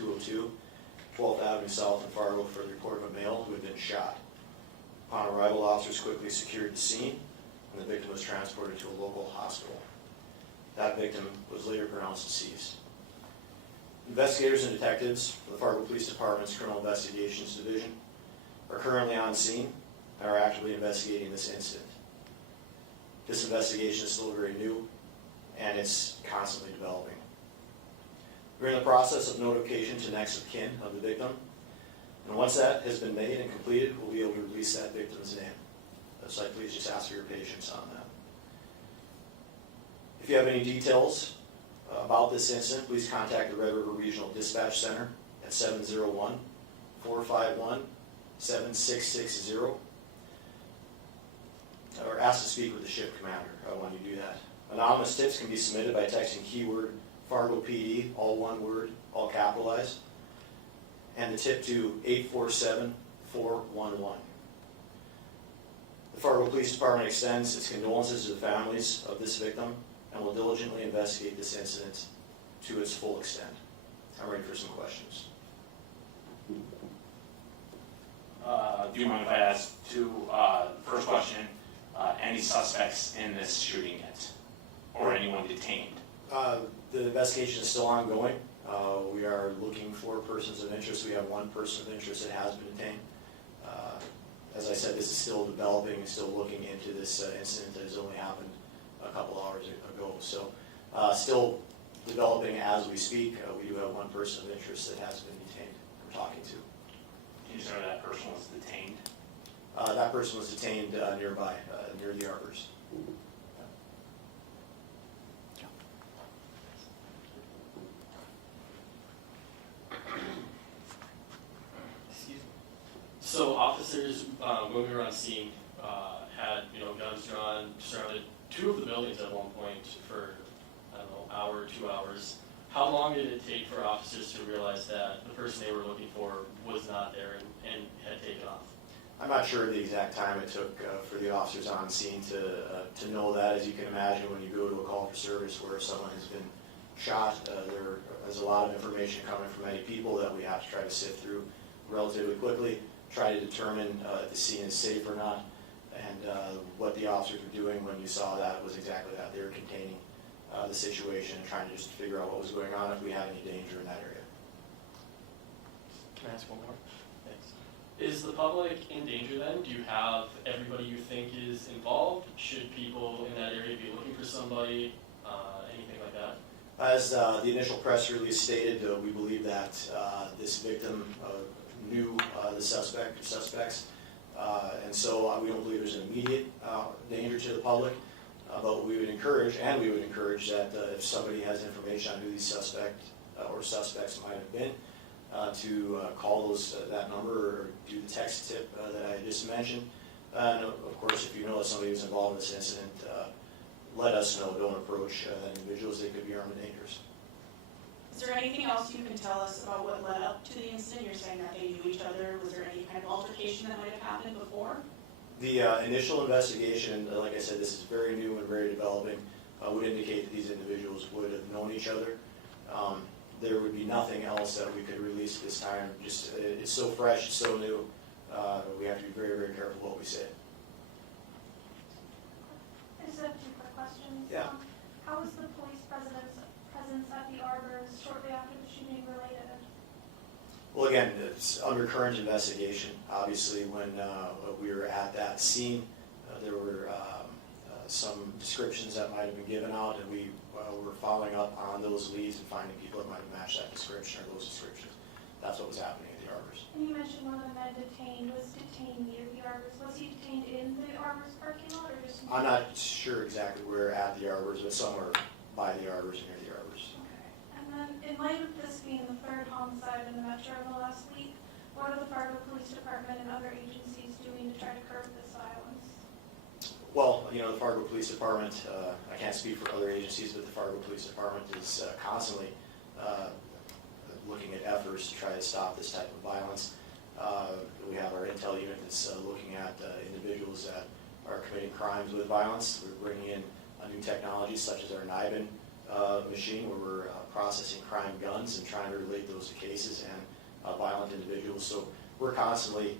202, 12th Avenue South in Fargo for the report of a male who had been shot. Upon arrival, officers quickly secured the scene, and the victim was transported to a local hospital. That victim was later pronounced deceased. Investigators and detectives from the Fargo Police Department's Criminal Investigations Division are currently on scene and are actively investigating this incident. This investigation is still very new, and it's constantly developing. We're in the process of notification to next of kin of the victim, and once that has been made and completed, we'll be able to release that victim's name. So I please just ask for your patience on that. If you have any details about this incident, please contact the Red River Regional Dispatch Center at 701-451-7660, or ask to speak with the ship commander when you do that. Anonymous tips can be submitted by texting keyword Fargo PD, all one word, all capitalized, and the tip to 847-411. The Fargo Police Department extends its condolences to the families of this victim and will diligently investigate this incident to its full extent. I'm ready for some questions. Do you mind if I ask two? First question, any suspects in this shooting yet? Or anyone detained? The investigation is still ongoing. We are looking for persons of interest. We have one person of interest that has been detained. As I said, this is still developing and still looking into this incident that has only happened a couple hours ago. So still developing as we speak. We do have one person of interest that has been detained we're talking to. Can you say that person was detained? That person was detained nearby, near the arbors. So officers, when we were on scene, had guns drawn, surrounded two of the buildings at one point for, I don't know, hour, 2 hours. How long did it take for officers to realize that the person they were looking for was not there and had taken off? I'm not sure the exact time it took for the officers on scene to know that. As you can imagine, when you go to a call for service where someone has been shot, there's a lot of information coming from many people that we have to try to sift through relatively quickly, try to determine if the scene is safe or not. And what the officers were doing when you saw that was exactly that. They were containing the situation and trying to just figure out what was going on, if we had any danger in that area. Can I ask one more? Thanks. Is the public in danger then? Do you have everybody you think is involved? Should people in that area be looking for somebody? Anything like that? As the initial press release stated, we believe that this victim knew the suspect or suspects, and so we don't believe there's an immediate danger to the public, but we would encourage that if somebody has information on who these suspects might have been, to call that number or do the text tip that I just mentioned. And of course, if you know that somebody was involved in this incident, let us know. Don't approach individuals. They could be armed and dangerous. Is there anything else you can tell us about what led up to the incident? You're saying that they knew each other. Was there any kind of altercation that might have happened before? The initial investigation, like I said, this is very new and very developing, would indicate that these individuals would have known each other. There would be nothing else that we could release at this time. Just it's so fresh, it's so new. We have to be very, very careful what we say. I just have 2 quick questions. Yeah. How was the police presence at the arbors shortly after the shooting related? Well, again, it's under current investigation. Obviously, when we were at that scene, there were some descriptions that might have been given out, and we were following up on those leads and finding people that might have matched that description or those descriptions. That's what was happening at the arbors. And you mentioned one of the men was detained near the arbors. Was he detained in the arbors parking lot or just? I'm not sure exactly where at the arbors, but somewhere by the arbors, near the arbors. Okay. And then, in light of this being the 3rd homicide in the metro in the last week, what are the Fargo Police Department and other agencies doing to try to curb this violence? Well, the Fargo Police Department, I can't speak for other agencies, but the Fargo Police Department is constantly looking at efforts to try to stop this type of violence. We have our intel unit that's looking at individuals that are committing crimes with violence. We're bringing in new technologies such as our NIBIN machine where we're processing crime guns and trying to relate those to cases and violent individuals. So we're constantly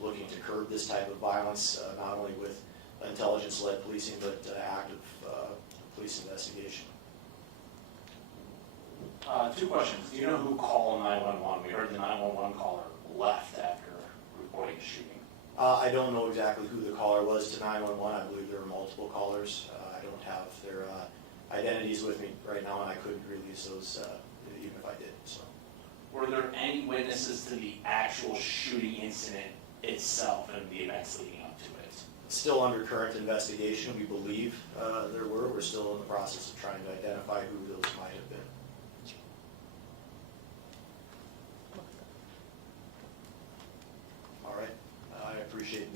looking to curb this type of violence, not only with intelligence-led policing, but active police investigation. Two questions. Do you know who called 911? We heard the 911 caller left after reporting a shooting. I don't know exactly who the caller was to 911. I believe there were multiple callers. I don't have their identities with me right now, and I couldn't release those even if I did. So, Were there any witnesses to the actual shooting incident itself and the events leading up to it? still under current investigation. We believe there were. We're still in the process of trying to identify who those might have been. All right. I appreciate